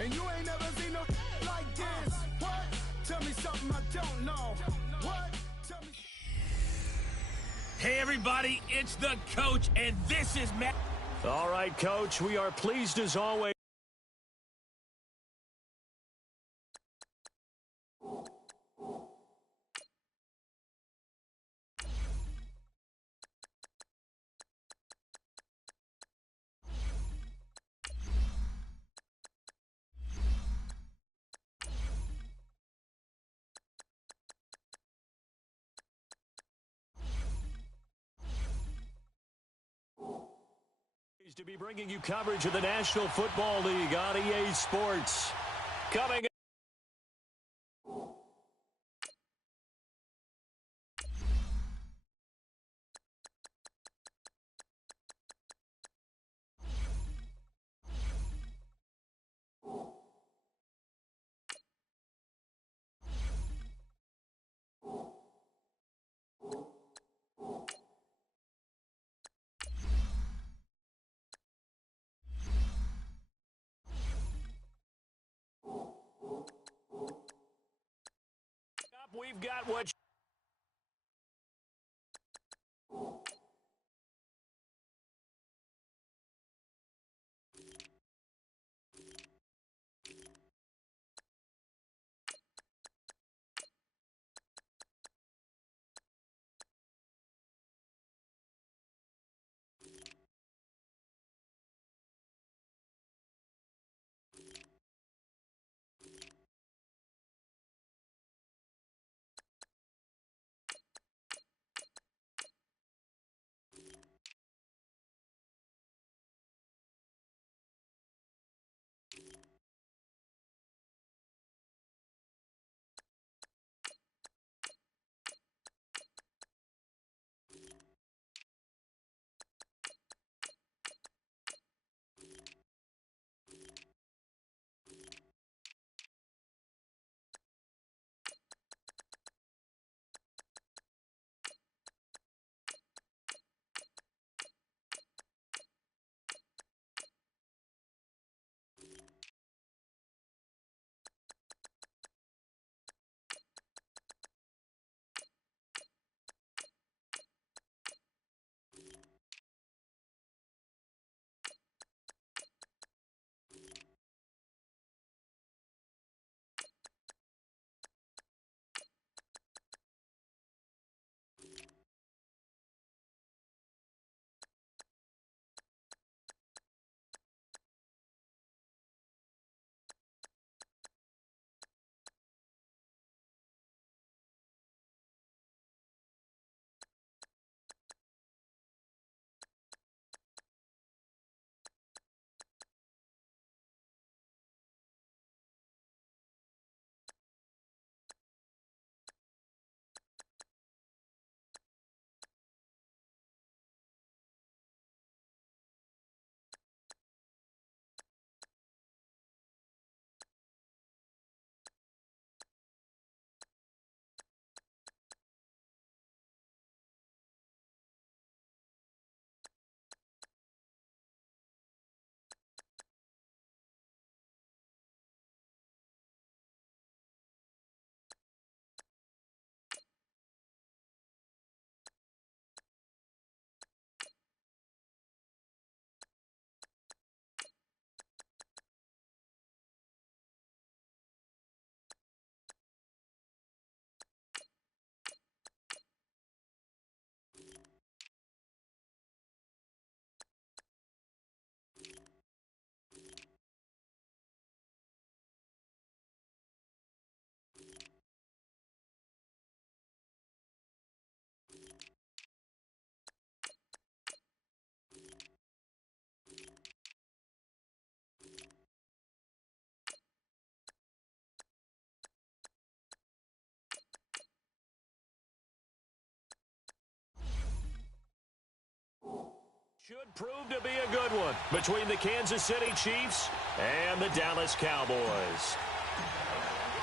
And you ain't never seen no like this. What? Tell me something I don't know. What? Tell me. Hey, everybody, it's the coach, and this is Matt. All right, Coach, we are pleased as always. To be bringing you coverage of the National Football League on EA Sports. Coming up, we've got what. Should prove to be a good one between the Kansas City Chiefs and the Dallas Cowboys.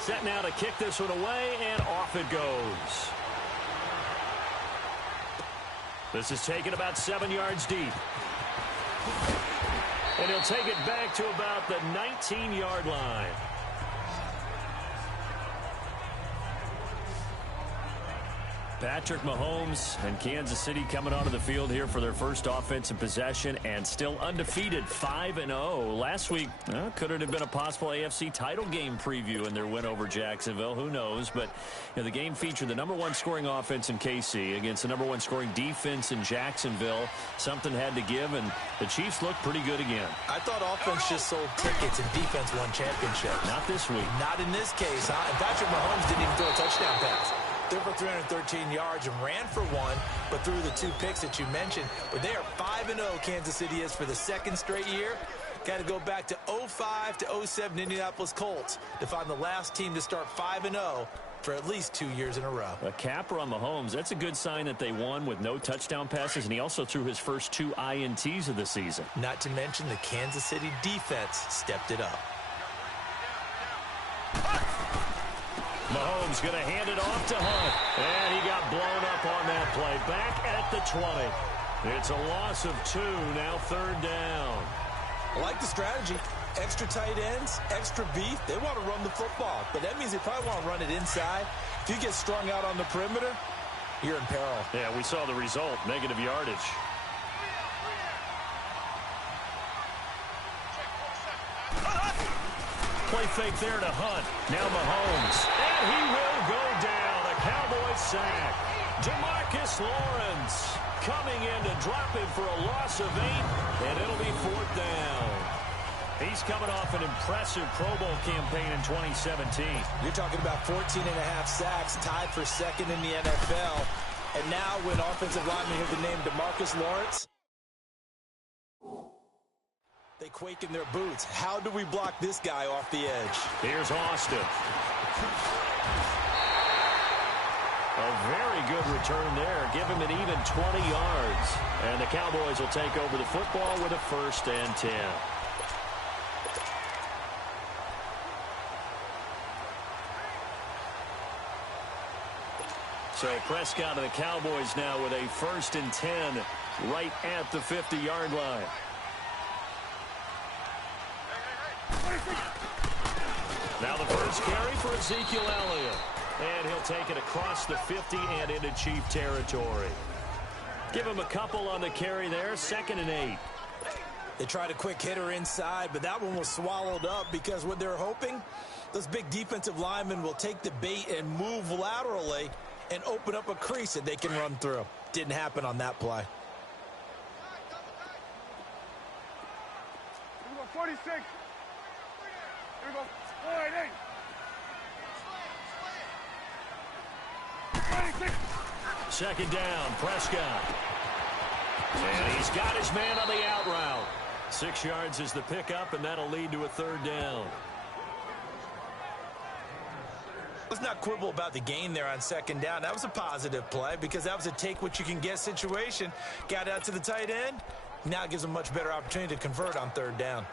Set now to kick this one away, and off it goes. This is taken about 7 yards deep. And he'll take it back to about the 19-yard line. Patrick Mahomes and Kansas City coming onto the field here for their first offensive possession and still undefeated 5-0. Last week, could it have been a possible AFC title game preview in their win over Jacksonville? Who knows? But the game featured the #1 scoring offense in KC against the #1 scoring defense in Jacksonville. Something had to give, and the Chiefs looked pretty good again. I thought offense just sold tickets and defense won championships. Not this week. Not in this case, huh? And Patrick Mahomes didn't even throw a touchdown pass. Threw for 313 yards and ran for 1, but threw the 2 picks that you mentioned. But they are 5-0, Kansas City is, for the second straight year. Got to go back to 05 to 07 Indianapolis Colts to find the last team to start 5-0 for at least 2 years in a row. A capper on Mahomes. That's a good sign that they won with no touchdown passes, and he also threw his first 2 INTs of the season. Not to mention the Kansas City defense stepped it up. Mahomes going to hand it off to Hunt. And he got blown up on that play. Back at the 20. It's a loss of 2. Now 3rd down. I like the strategy. Extra tight ends, extra beef. They want to run the football. But that means they probably want to run it inside. If you get strung out on the perimeter, you're in peril. Yeah, we saw the result. Negative yardage. Play fake there to Hunt. Now Mahomes. And he will go down. A Cowboys sack. DeMarcus Lawrence coming in to drop him for a loss of 8. And it'll be 4th down. He's coming off an impressive Pro Bowl campaign in 2017. You're talking about 14.5 sacks, tied for 2nd in the NFL. And now when offensive linemen hear the name DeMarcus Lawrence, they quake in their boots. How do we block this guy off the edge? Here's Austin. A very good return there. Give him an even 20 yards. And the Cowboys will take over the football with a 1st and 10. So Prescott and the Cowboys now with a 1st and 10 right at the 50-yard line. Now the first carry for Ezekiel Elliott. And he'll take it across the 50 and into Chief territory. Give him a couple on the carry there. 2nd and 8. They tried a quick hitter inside, but that one was swallowed up because what they're hoping, those big defensive linemen will take the bait and move laterally and open up a crease that they can run through. Didn't happen on that play. Here we go, 46. Here we go, 48. 26. 2nd down, Prescott. And he's got his man on the out route. 6 yards is the pickup, and that'll lead to a 3rd down. Let's not quibble about the gain there on 2nd down. That was a positive play because that was a take-what-you-can-get situation. Got out to the tight end. Now it gives them a much better opportunity to convert on 3rd down.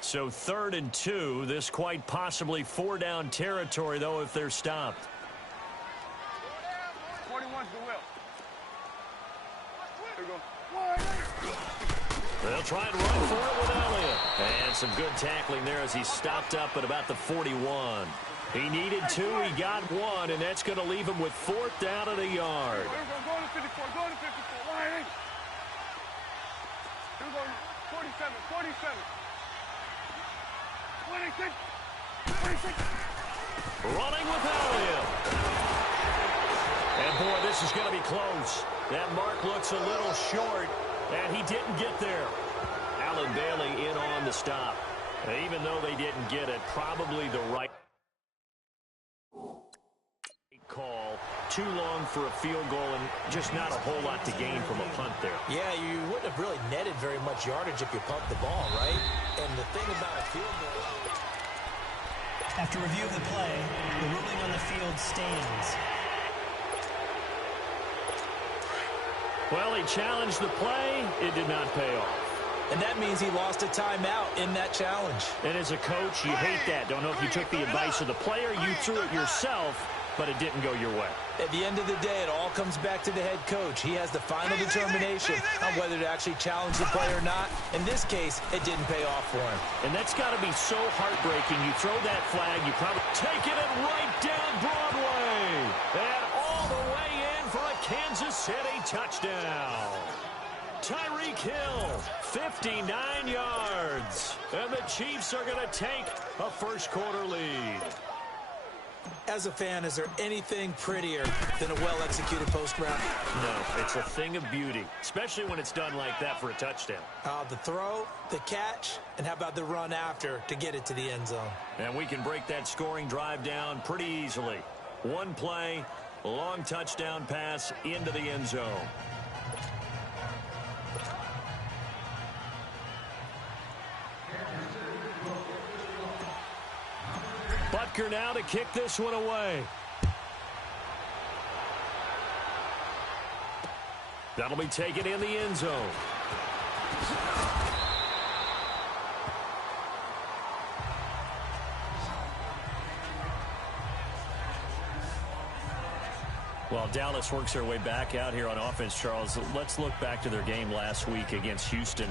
So 3rd and 2. This quite possibly 4-down territory, though, if they're stopped. 41's the will. Here we go. They'll try and run for it with Elliott. And some good tackling there as he stopped up at about the 41. He needed 2, he got 1, and that's going to leave him with 4th down at a yard. Here we go, go to 54, go to 54. Line in. Here we go, 47, 47. 26, 26. Running with Elliott. And, boy, this is going to be close. That mark looks a little short, and he didn't get there. Allen Bailey in on the stop. Even though they didn't get it, probably the right call. Too long for a field goal and just not a whole lot to gain from a punt there. Yeah, you wouldn't have really netted very much yardage if you pumped the ball, right? And the thing about a field goal... After review of the play, the ruling on the field stands. Well, he challenged the play. It did not pay off. And that means he lost a timeout in that challenge. And as a coach, you hate that. Don't know if you took the advice of the player, you threw it yourself, but it didn't go your way. At the end of the day, it all comes back to the head coach. He has the final determination on whether to actually challenge the play or not. In this case, it didn't pay off for him. And that's got to be so heartbreaking. You throw that flag, you probably take it and right down Broadway. And all the way in for a Kansas City touchdown. Tyreek Hill, 59 yards. And the Chiefs are going to take a first-quarter lead. As a fan, is there anything prettier than a well-executed post route? No, it's a thing of beauty, especially when it's done like that for a touchdown. The throw, the catch, and how about the run after to get it to the end zone? And we can break that scoring drive down pretty easily. One play, long touchdown pass into the end zone. Butker now to kick this one away. That'll be taken in the end zone. Well, Dallas works their way back out here on offense, Charles. Let's look back to their game last week against Houston.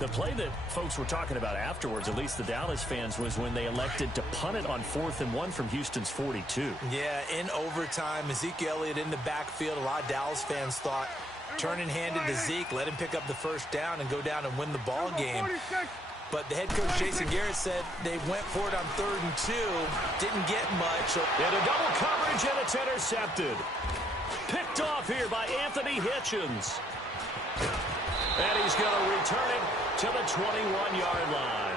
The play that folks were talking about afterwards, at least the Dallas fans, was when they elected to punt it on 4th and 1 from Houston's 42. Yeah, in overtime, Ezekiel Elliott in the backfield. A lot of Dallas fans thought turning handed to Zeke, let him pick up the first down and go down and win the ball game. But the head coach, Jason Garrett, said they went for it on 3rd and 2, didn't get much. And a double coverage, and it's intercepted. Picked off here by Anthony Hitchens. And he's going to return it to the 21-yard line.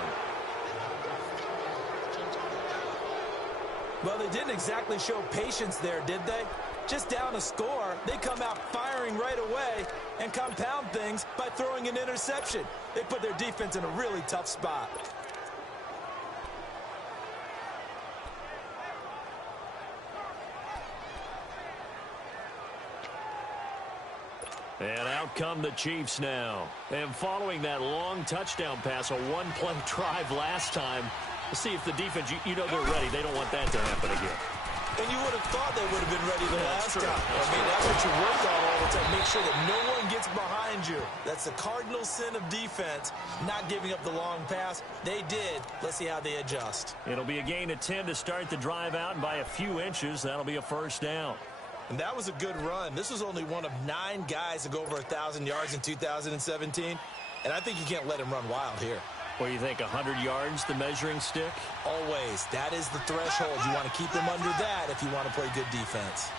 Well, they didn't exactly show patience there, did they? Just down a score, they come out firing right away and compound things by throwing an interception. They put their defense in a really tough spot. And out come the Chiefs now. And following that long touchdown pass, a one-play drive last time, let's see if the defense, you know they're ready. They don't want that to happen again. And you would have thought they would have been ready the last time. That's what you work on all the time. Make sure that no one gets behind you. That's the cardinal sin of defense, not giving up the long pass. They did. Let's see how they adjust. It'll be a gain of 10 to start the drive out, and by a few inches, that'll be a first down. And that was a good run. This was only one of 9 guys to go over 1,000 yards in 2017. And I think you can't let him run wild here. What do you think, 100 yards, the measuring stick? Always. That is the threshold. You want to keep him under that if you want to play good defense.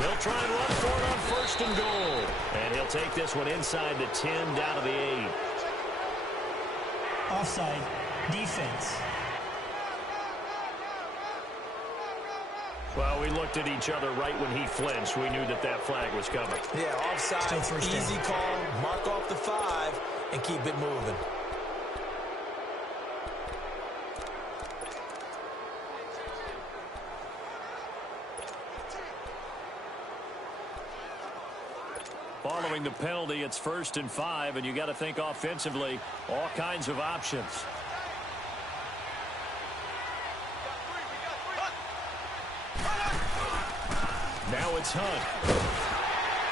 They'll try and run for it on 1st and goal. And he'll take this one inside the 10, down to the 8. Offside. Defense. Well, we looked at each other right when he flinched. We knew that that flag was coming. Yeah, offside, easy call, mark off the 5, and keep it moving. Following the penalty, it's 1st and 5, and you got to think offensively, all kinds of options. Now it's Hunt.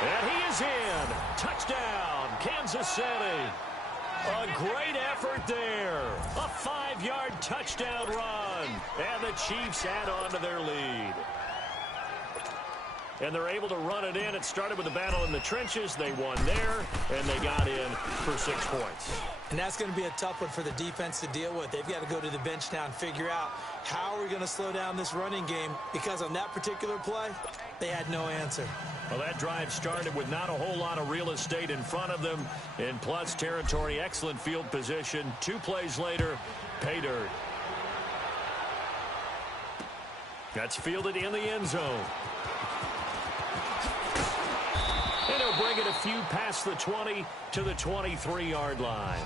And he is in. Touchdown, Kansas City. A great effort there. A 5-yard touchdown run. And the Chiefs add on to their lead. And they're able to run it in. It started with a battle in the trenches. They won there, and they got in for 6 points. And that's going to be a tough one for the defense to deal with. They've got to go to the bench now and figure out how are we going to slow down this running game, because on that particular play, they had no answer. Well, that drive started with not a whole lot of real estate in front of them. In plus territory, excellent field position. 2 plays later, pay dirt. That's fielded in the end zone. And he'll bring it a few past the 20 to the 23-yard line.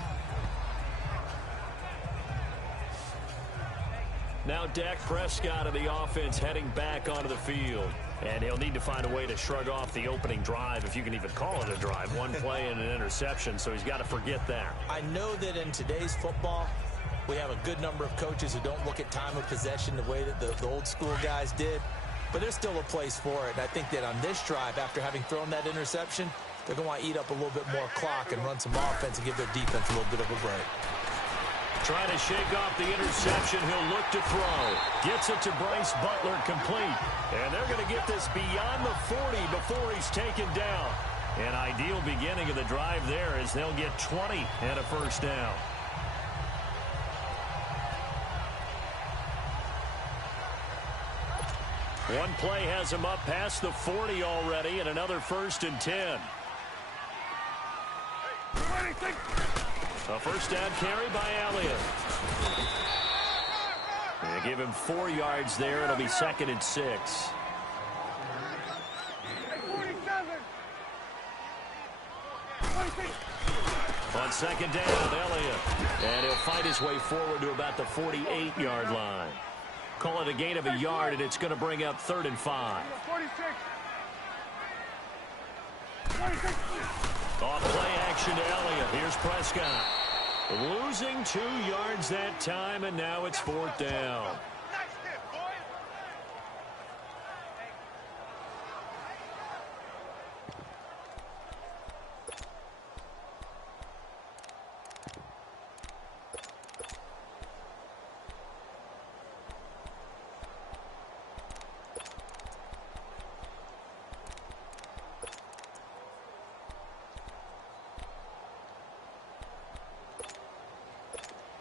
Now Dak Prescott of the offense heading back onto the field. And he'll need to find a way to shrug off the opening drive, if you can even call it a drive. 1 play and an interception, so he's got to forget that. I know that in today's football, We have a good number of coaches who don't look at time of possession the way that the old school guys did. But there's still a place for it. And I think that on this drive, after having thrown that interception, they're going to want to eat up a little bit more clock and run some offense and give their defense a little bit of a break. Trying to shake off the interception. He'll look to throw. Gets it to Bryce Butler, complete. And they're going to get this beyond the 40 before he's taken down. An ideal beginning of the drive there as they'll get 20 and a first down. One play has him up past the 40 already, and another 1st and 10. A first down carry by Elliott. They give him 4 yards there. It'll be 2nd and 6. On 2nd down, Elliott. And he'll fight his way forward to about the 48-yard line. Call it a gain of a yard, and it's going to bring up 3rd and 5. Off play action to Elliott. Here's Prescott. Losing 2 yards that time, and now it's 4th down.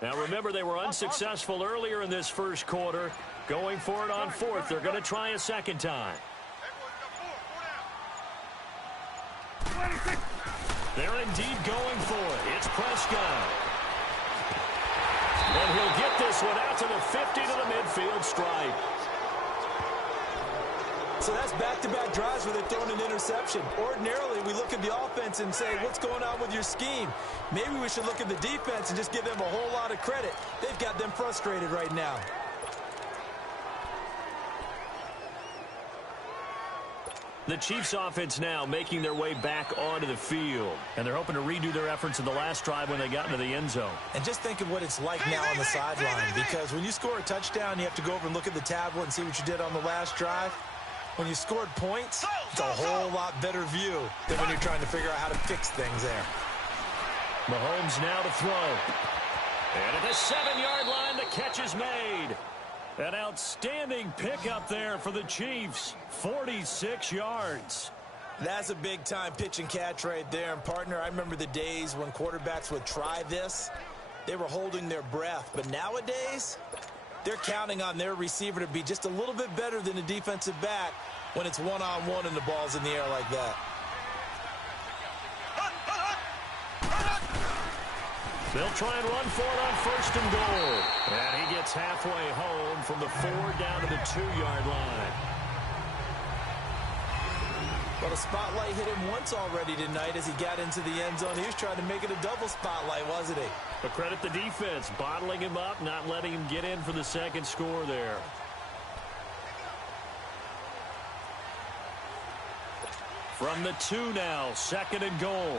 Now remember, they were unsuccessful earlier in this first quarter. Going for it on 4th. They're going to try a second time. They're indeed going for it. It's Prescott. And he'll get this one out to the 50 to the midfield stripe. So that's back-to-back drives where they're throwing an interception. Ordinarily, we look at the offense and say, what's going on with your scheme? Maybe we should look at the defense and just give them a whole lot of credit. They've got them frustrated right now. The Chiefs offense now making their way back onto the field. And they're hoping to redo their efforts in the last drive when they got into the end zone. And just think of what it's like now on the sideline. Because when you score a touchdown, you have to go over and look at the tablet and see what you did on the last drive. When you scored points, it's a whole lot better view than when you're trying to figure out how to fix things there. Mahomes now to throw. And at the 7-yard line, the catch is made. An outstanding pickup there for the Chiefs. 46 yards. That's a big-time pitch and catch right there. And, partner, I remember the days when quarterbacks would try this. They were holding their breath. But nowadays, they're counting on their receiver to be just a little bit better than the defensive back when it's one-on-one and the ball's in the air like that. They'll try and run for it on 1st and goal. And he gets halfway home from the 4 down to the 2-yard line. Well, the spotlight hit him once already tonight as he got into the end zone. He was trying to make it a double spotlight, wasn't he? But credit the defense, bottling him up, not letting him get in for the second score there. From the 2 now, 2nd and goal.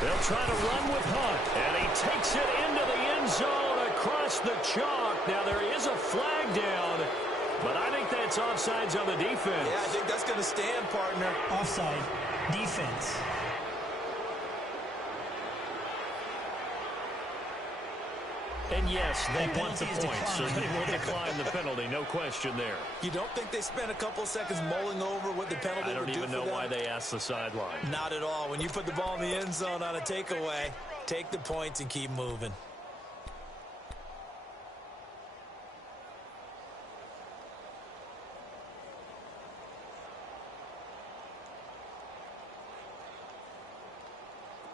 They'll try to run with Hunt, and he takes it into the end zone across the chalk. Now, there is a flag down, but I think that's offsides on the defense. Yeah, I think that's going to stand, partner. Offside. Defense. And yes, they That want the penalty is points, so declined. they will decline the penalty, no question there. You don't think they spent a couple seconds mulling over what the penalty would do for them? I don't even know why they asked the sideline. Not at all. When you put the ball in the end zone on a takeaway, take the points and keep moving.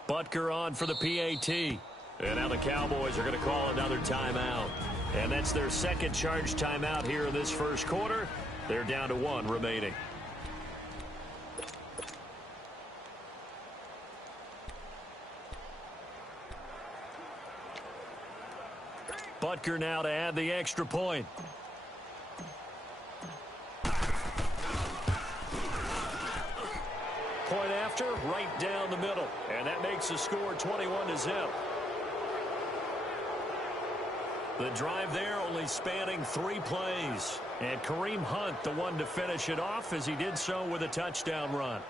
Butker on for the PAT. And now the Cowboys are going to call another timeout. And that's their second charge timeout here in this first quarter. They're down to 1 remaining. Butker now to add the extra point. after, right down the middle. And that makes the score 21-0. The drive there only spanning 3 plays. And Kareem Hunt, the one to finish it off, as he did so with a touchdown run.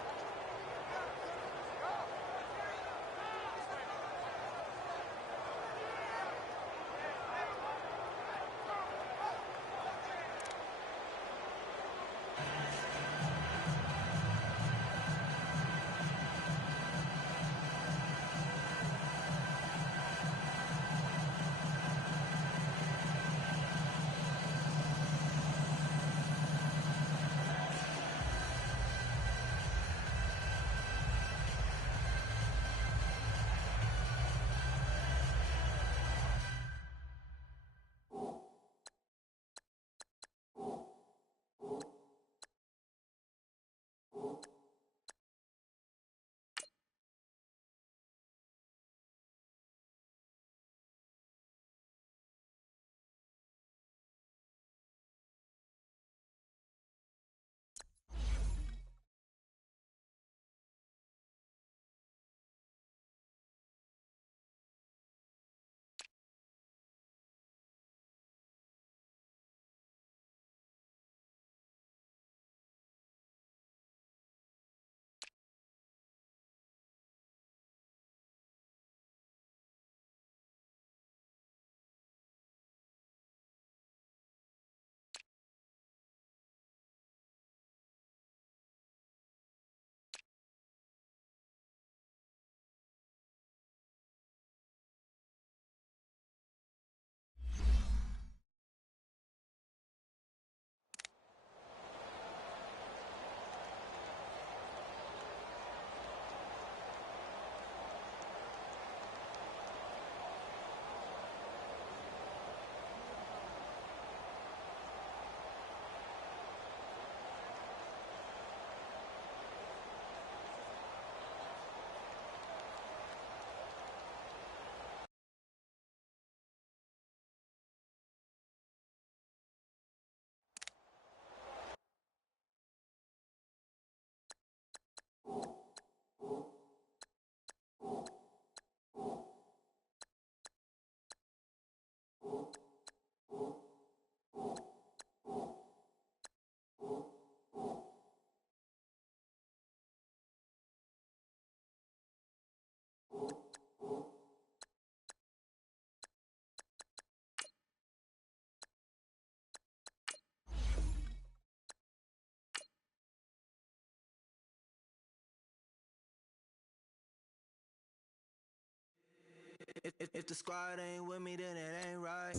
If the squad ain't with me, then it ain't right.